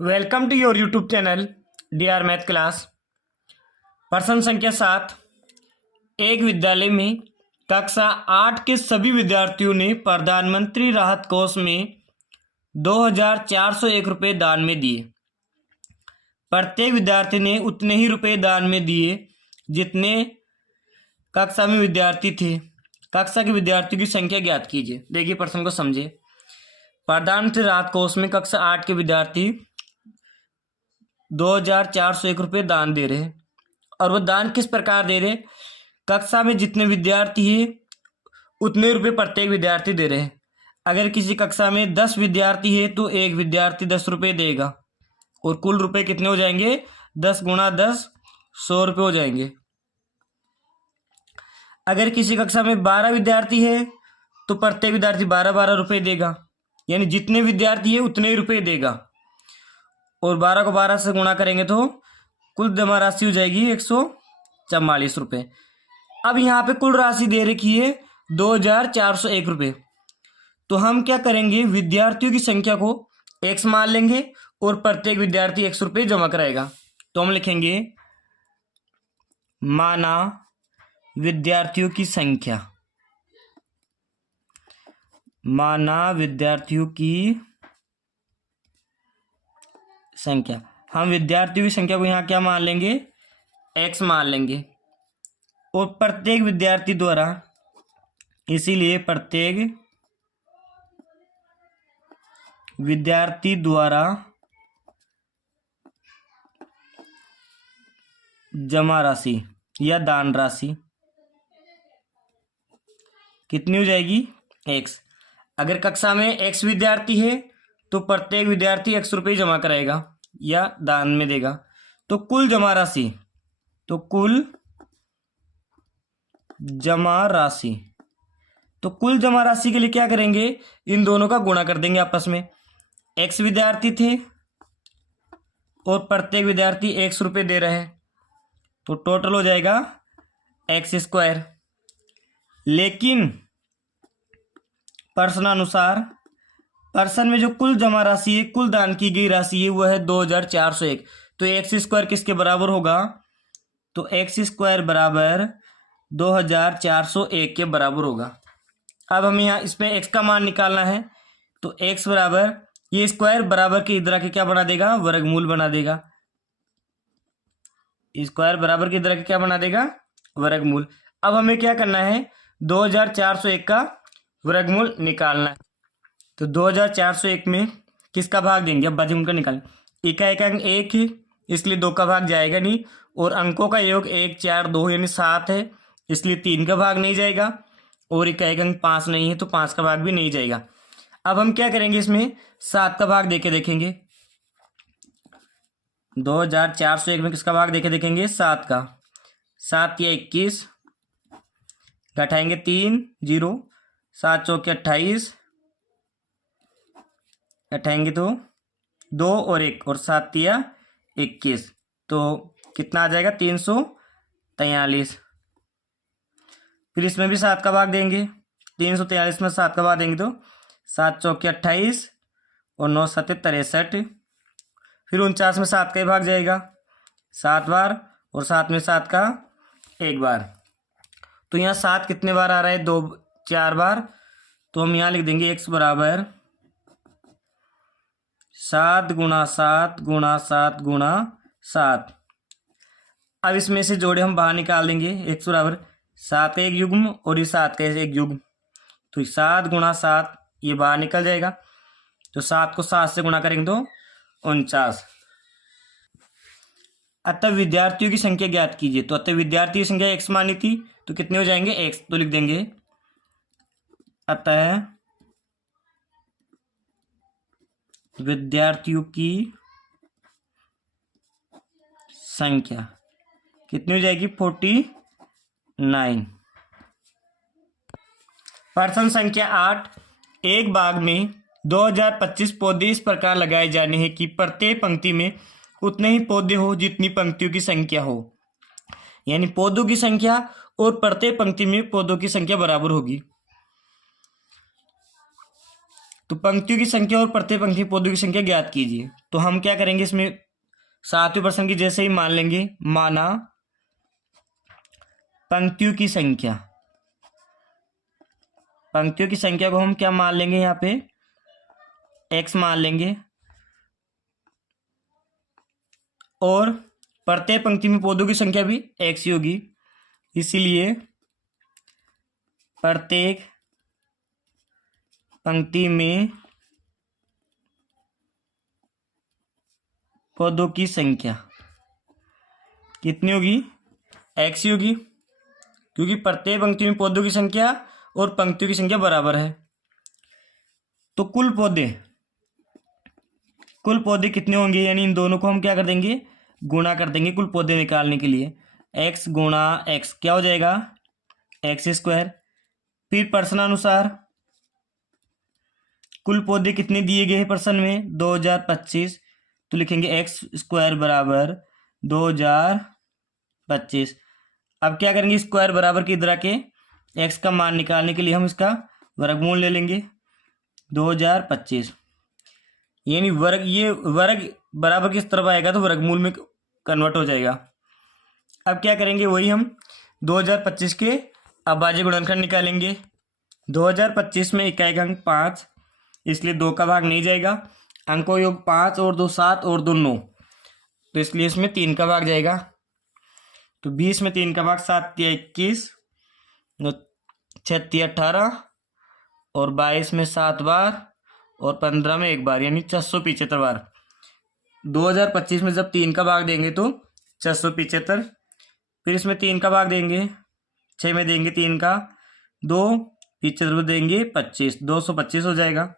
Welcome to your YouTube channel DR math class. प्रश्न संख्या 7। एक विद्यालय में कक्षा 8 के सभी विद्यार्थियों ने प्रधानमंत्री राहत कोष में 2401 रुपये दान में दिए। प्रत्येक विद्यार्थी ने उतने ही रुपये दान में दिए जितने कक्षा में विद्यार्थी थे। कक्षा के विद्यार्थियों की संख्या ज्ञात कीजिए। देखिए प्रश्न को समझे। प्रधानमंत्री राहत कोष में कक्षा 8 के विद्यार्थी 2401 रुपये दान दे रहे हैं और वो दान किस प्रकार दे रहे हैं। कक्षा में जितने विद्यार्थी हैं उतने रुपये प्रत्येक विद्यार्थी दे रहे हैं। अगर किसी कक्षा में 10 विद्यार्थी है तो एक विद्यार्थी 10 रुपये देगा और कुल रुपये कितने हो जाएंगे? 10 गुणा 10 100 रुपये हो जाएंगे। अगर किसी कक्षा में 12 विद्यार्थी है तो प्रत्येक विद्यार्थी 12 रुपये देगा, यानी जितने विद्यार्थी है उतने ही रुपये देगा। और 12 को 12 से गुणा करेंगे तो कुल जमा राशि हो जाएगी 144 रुपये। अब यहाँ पे कुल राशि दे रखी है 2401 रुपये। तो हम क्या करेंगे, विद्यार्थियों की संख्या को x मान लेंगे और प्रत्येक विद्यार्थी 100 रुपये जमा कराएगा। तो हम लिखेंगे माना विद्यार्थियों की संख्या, माना विद्यार्थियों की संख्या। हम विद्यार्थियों की संख्या को यहाँ क्या मान लेंगे? x मान लेंगे और प्रत्येक विद्यार्थी द्वारा, इसीलिए प्रत्येक विद्यार्थी द्वारा जमा राशि या दान राशि कितनी हो जाएगी? x। अगर कक्षा में x विद्यार्थी है तो प्रत्येक विद्यार्थी 100 रुपये जमा कराएगा या दान में देगा। तो कुल जमा राशि, तो कुल जमा राशि, तो कुल जमा राशि के लिए क्या करेंगे, इन दोनों का गुणा कर देंगे आपस में। x विद्यार्थी थे और प्रत्येक विद्यार्थी 100 रुपये दे रहे हैं तो टोटल हो जाएगा x²। लेकिन प्रश्नानुसार प्रश्न में जो कुल जमा राशि है, कुल दान की गई राशि है, वह है 2401। तो x² किसके बराबर होगा? तो x² बराबर 2401 के बराबर होगा। अब हमें यहाँ इसमें x का मान निकालना है। तो x बराबर, ये स्क्वायर बराबर के इधर के क्या बना देगा? वर्गमूल बना देगा। स्क्वायर बराबर के इधर के क्या बना देगा? वर्गमूल। अब हमें क्या करना है? 2401 का वर्गमूल निकालना है। तो 2401 में किसका भाग देंगे? अब भाज्य उनका निकालें। एक अंक 1 है इसलिए 2 का भाग जाएगा नहीं, और अंकों का योग 1 4 2 यानी 7 है इसलिए 3 का भाग नहीं जाएगा, और एक अंक 5 नहीं है तो 5 का भाग भी नहीं जाएगा। अब हम क्या करेंगे, इसमें 7 का भाग देके देखेंगे। 2401 में किसका भाग देके देखेंगे? 7 का। 7 या 21 घटाएंगे 3 0, 7 चौके 28 घटाएंगे तो 2 और 1 और 7 या 21, तो कितना आ जाएगा? 343। फिर इसमें भी 7 का भाग देंगे। 343 में 7 का भाग देंगे तो 7 चौके 28 और 9 7 63। फिर 49 में 7 का ही भाग जाएगा 7 बार, और 7 में 7 का 1 बार। तो यहाँ 7 कितने बार आ रहा है? 2 4 बार। तो हम यहाँ लिख देंगे x बराबर 7 गुणा 7 गुणा 7 गुणा 7। अब इसमें से जोड़े हम बाहर निकाल देंगे। x बराबर 7 का एक युग्म और ये 7 का एक युग्म, तो 7 गुणा 7 ये बाहर निकल जाएगा। तो 7 को 7 से गुणा करेंगे तो 49। अतः विद्यार्थियों की संख्या ज्ञात कीजिए। तो अतः विद्यार्थी की संख्या x मानी थी तो कितने हो जाएंगे? x। तो लिख देंगे अतः विद्यार्थियों की संख्या कितनी हो जाएगी? 49। प्रश्न संख्या 8। एक बाग में 2025 पौधे इस प्रकार लगाए जाने हैं कि प्रत्येक पंक्ति में उतने ही पौधे हो जितनी पंक्तियों की संख्या हो, यानी पौधों की संख्या और प्रत्येक पंक्ति में पौधों की संख्या बराबर होगी। तो पंक्तियों की संख्या और प्रत्येक पंक्ति पदों की संख्या ज्ञात कीजिए। तो हम क्या करेंगे, इसमें 7वें प्रश्न की जैसे ही मान लेंगे, माना पंक्तियों की संख्या, पंक्तियों की संख्या को हम क्या मान लेंगे, यहाँ पे x मान लेंगे, और प्रत्येक पंक्ति में पदों की संख्या भी x ही होगी, इसीलिए प्रत्येक पंक्ति में पदों की संख्या कितनी होगी, x ही होगी, क्योंकि प्रत्येक पंक्ति में पदों की संख्या और पंक्तियों की संख्या बराबर है। तो कुल पौधे कितने होंगे, यानी इन दोनों को हम क्या कर देंगे, गुणा कर देंगे कुल पौधे निकालने के लिए। x गुणा x क्या हो जाएगा, x²। फिर प्रश्नानुसार कुल पौधे कितने दिए गए हैं प्रश्न में, 2025, तो लिखेंगे x² बराबर 2025। अब क्या करेंगे, स्क्वायर बराबर की इधर आके x का मान निकालने के लिए हम इसका वर्गमूल ले लेंगे, 2025, यानी वर्ग, ये वर्ग बराबर किस तरफ आएगा तो वर्गमूल में कन्वर्ट हो जाएगा। अब क्या करेंगे, वही हम 2025 के अभाज्य गुणनखंड निकालेंगे। 2025 में इकाई अंक 5, इसलिए 2 का भाग नहीं जाएगा, अंकों योग 5 और 2 7 और 2 9, तो इसलिए इसमें 3 का भाग जाएगा। तो 20 में 3 का भाग, 7 × 21, 6 × 18, और 22 में 7 बार, और 15 में 1 बार, यानी 675 बार। 2025 में जब 3 का भाग देंगे तो 675, फिर इसमें 3 का भाग देंगे, 6 में देंगे 3 का 2, 75 में देंगे 25, 225 हो जाएगा।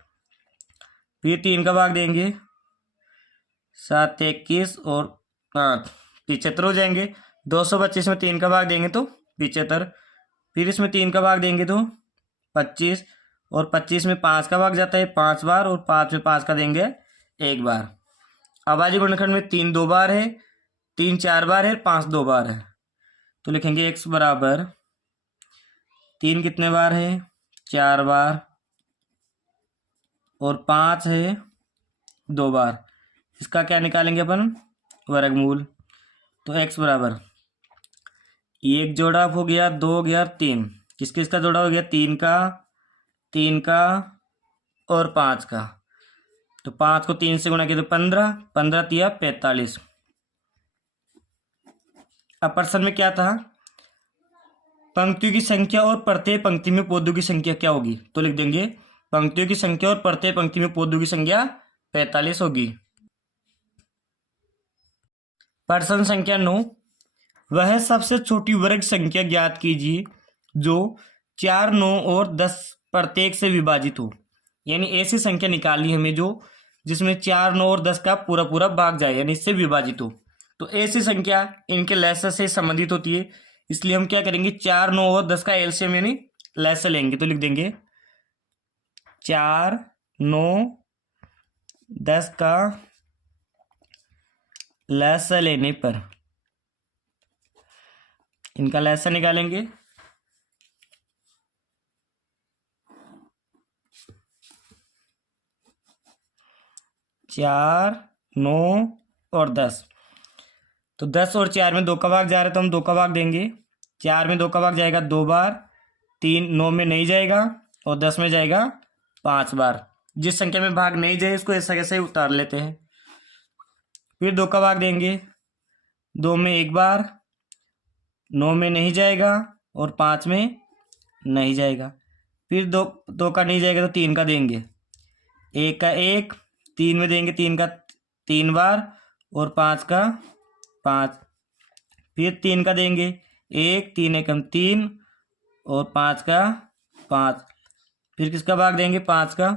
फिर 3 का भाग देंगे, 7 × 21 और 8, 75 हो जाएंगे। 225 में 3 का भाग देंगे तो 75, फिर इसमें 3 का भाग देंगे तो 25, और 25 में 5 का भाग जाता है 5 बार, और 5 में 5 का देंगे 1 बार। अभाज्य गुणनखंड में 3 2 बार है, 3 4 बार है, 5 2 बार है, तो लिखेंगे x बराबर 3 कितने बार है, 4 बार, और 5 है 2 बार। इसका क्या निकालेंगे अपन, वर्गमूल। तो x बराबर 1 जोड़ा हो गया, 2 हो गया, 3, किस किस का जोड़ा हो गया, 3 का और 5 का। तो 5 को 3 से गुणा किया तो 15, 15 × 3 = 45। अब प्रश्न में क्या था, पंक्तियों की संख्या और प्रत्येक पंक्ति में पौधों की संख्या क्या होगी, तो लिख देंगे पंक्तियों की संख्या और प्रत्येक पंक्ति में पौधों की संख्या 45 होगी। प्रश्न संख्या 9, वह सबसे छोटी वर्ग संख्या ज्ञात कीजिए जो 4, 9 और 10 प्रत्येक से विभाजित हो। यानी ऐसी संख्या निकालनी हमें जो जिसमें 4, 9 और 10 का पूरा पूरा भाग जाए, यानी इससे विभाजित हो। तो ऐसी संख्या इनके लसाअ से संबंधित होती है, इसलिए हम क्या करेंगे, 4, 9 और 10 का एलसीएम यानी लसाअ लेंगे। तो लिख देंगे 4, 9, 10 का लसाअ लेने पर इनका लसाअ निकालेंगे। चार, 9 और 10, तो 10 और 4 में 2 का भाग जा रहा है, तो हम 2 का भाग देंगे। 4 में 2 का भाग जाएगा 2 बार, 3 9 में नहीं जाएगा, और 10 में जाएगा 5 बार। जिस संख्या में भाग नहीं जाए इसको ऐसा कैसे उतार लेते हैं। फिर 2 का भाग देंगे, 2 में 1 बार, 9 में नहीं जाएगा, और 5 में नहीं जाएगा। फिर 2 का नहीं जाएगा तो 3 का देंगे, 1 का 1, 3 में देंगे 3 का 3 बार, और 5 का 5। फिर 3 का देंगे 1, 3 एकम 3, और 5 का 5। फिर किसका भाग देंगे, 5 का,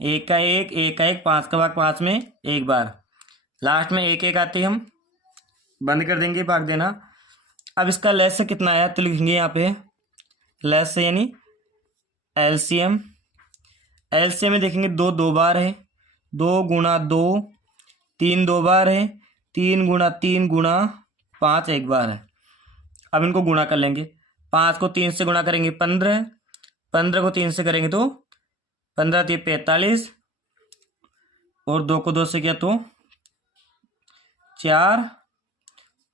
1 का 1, 1 का 1, 5 का भाग 5 में 1 बार। लास्ट में 1 1 आते हम बंद कर देंगे भाग देना। अब इसका लसाअ कितना आया तो लिखेंगे यहाँ पे लसाअ यानी एलसीएम। एलसीएम में देखेंगे 2 2 बार है, 2 गुणा 2, 3 2 बार है, 3 गुणा 3 गुणा 5 1 बार है। अब इनको गुणा कर लेंगे, 5 को 3 से गुणा करेंगे 15, 15 को 3 से करेंगे तो 15 3 45 और 2 को 2 से किया तो 4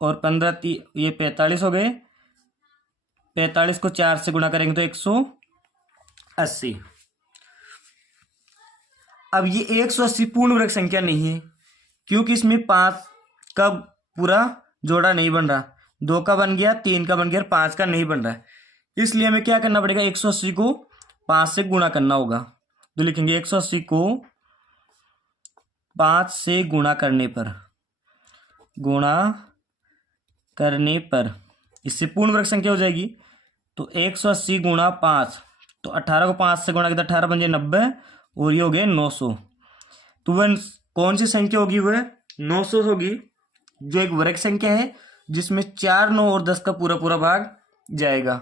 और 15 ये 45 हो गए। 45 को 4 से गुणा करेंगे तो 180। अब ये 180 पूर्ण वर्ग संख्या नहीं है क्योंकि इसमें 5 का पूरा जोड़ा नहीं बन रहा, 2 का बन गया, 3 का बन गया, 5 का नहीं बन रहा है। इसलिए हमें क्या करना पड़ेगा, 180 को 5 से गुणा करना होगा। तो लिखेंगे 180 को 5 से गुणा करने पर इससे पूर्ण वर्ग संख्या हो जाएगी। तो 180 गुणा 5, तो 18 को 5 से गुणा किया तो 18 बन जाए 90 और ये हो गए 900। तो वह कौन सी संख्या होगी, वह 900 होगी, जो एक वर्ग संख्या है जिसमें 4, 9 और 10 का पूरा पूरा भाग जाएगा।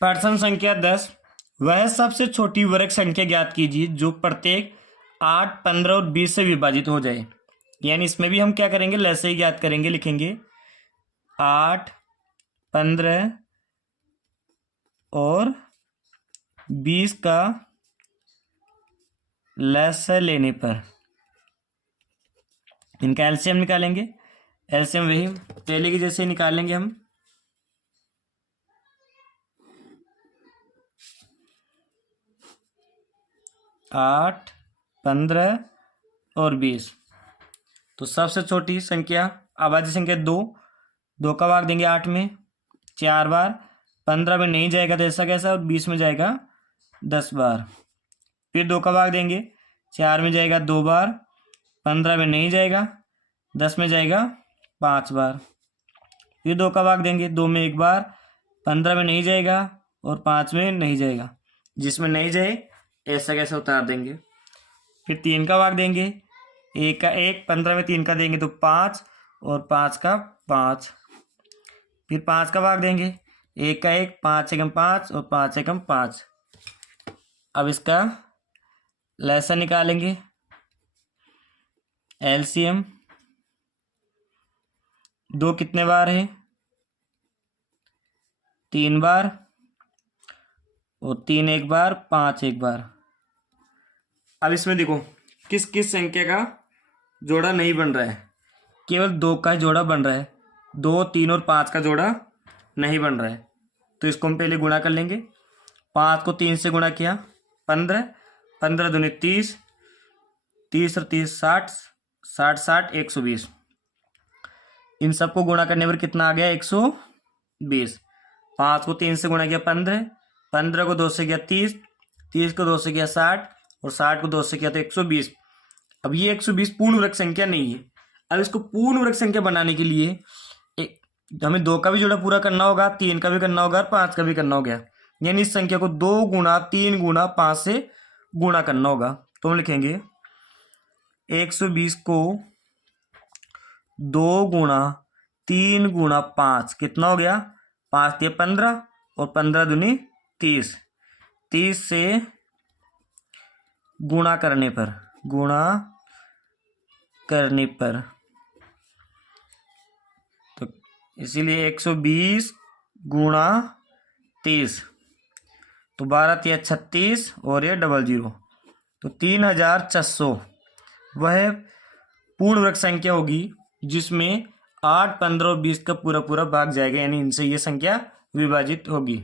प्रश्न संख्या 10, वह सबसे छोटी वर्ग संख्या ज्ञात कीजिए जो प्रत्येक 8, 15 और 20 से विभाजित हो जाए। यानी इसमें भी हम क्या करेंगे, लैसे ही ज्ञात करेंगे। लिखेंगे 8, 15 और 20 का लैसे लेने पर इनका एलसीएम निकालेंगे। एलसीएम वही पहले की जैसे निकालेंगे हम। 8, 15 और 20। तो सबसे छोटी संख्या अभाज्य संख्या 2 का भाग देंगे 8 में 4 बार, 15 में नहीं जाएगा तो ऐसा कैसा, और 20 में जाएगा 10 बार। फिर 2 का भाग देंगे 4 में जाएगा 2 बार, 15 में नहीं जाएगा, 10 में जाएगा 5 बार। फिर 2 का भाग देंगे 2 में 1 बार, 15 में नहीं जाएगा और 5 में नहीं जाएगा, जिसमें नहीं जाए ऐसा कैसा उतार देंगे। फिर 3 का भाग देंगे 1 का 1, 15 में 3 का देंगे तो 5 और 5 का 5। फिर 5 का भाग देंगे 1 का 1, 5 एकम 5 और 5 एकम 5। अब इसका लैसा निकालेंगे। एलसीएम 2 कितने बार है, 3 बार, और 3 एक बार, 5 एक बार। अब इसमें देखो किस किस संख्या का जोड़ा नहीं बन रहा है, केवल 2 का जोड़ा बन रहा है, 2, 3 और 5 का जोड़ा नहीं बन रहा है। तो इसको हम पहले गुणा कर लेंगे। 5 को 3 से गुणा किया 15, 15 दूनी 30, 30 और 30 60, 60 60 120। इन सबको गुणा करने पर कितना आ गया, 120। 5 को 3 से गुणा किया 15, 15 को 2 से किया 30, 30 को 2 से किया 60 और 60 को 2 से किया तो 120। अब ये 120 पूर्ण वर्ग संख्या नहीं है। अब इसको पूर्ण वर्ग संख्या बनाने के लिए हमें 2 का भी जोड़ा पूरा करना होगा, 3 का भी करना होगा और 5 का भी करना होगा। यानी इस संख्या को 2 गुणा 3 गुणा 5 से गुणा करना होगा। तो हम लिखेंगे 120 को 2 गुणा 3 गुणा 5 कितना हो गया, 5 दिए 15 और 15 दूनी 30। 30 से गुणा करने पर तो इसीलिए 120 गुणा 30 तो 12 3 36 और ये 00 तो 3600 वह पूर्ण वर्ग संख्या होगी जिसमें 8, 15 और 20 का पूरा पूरा भाग जाएगा। यानी इनसे ये संख्या विभाजित होगी।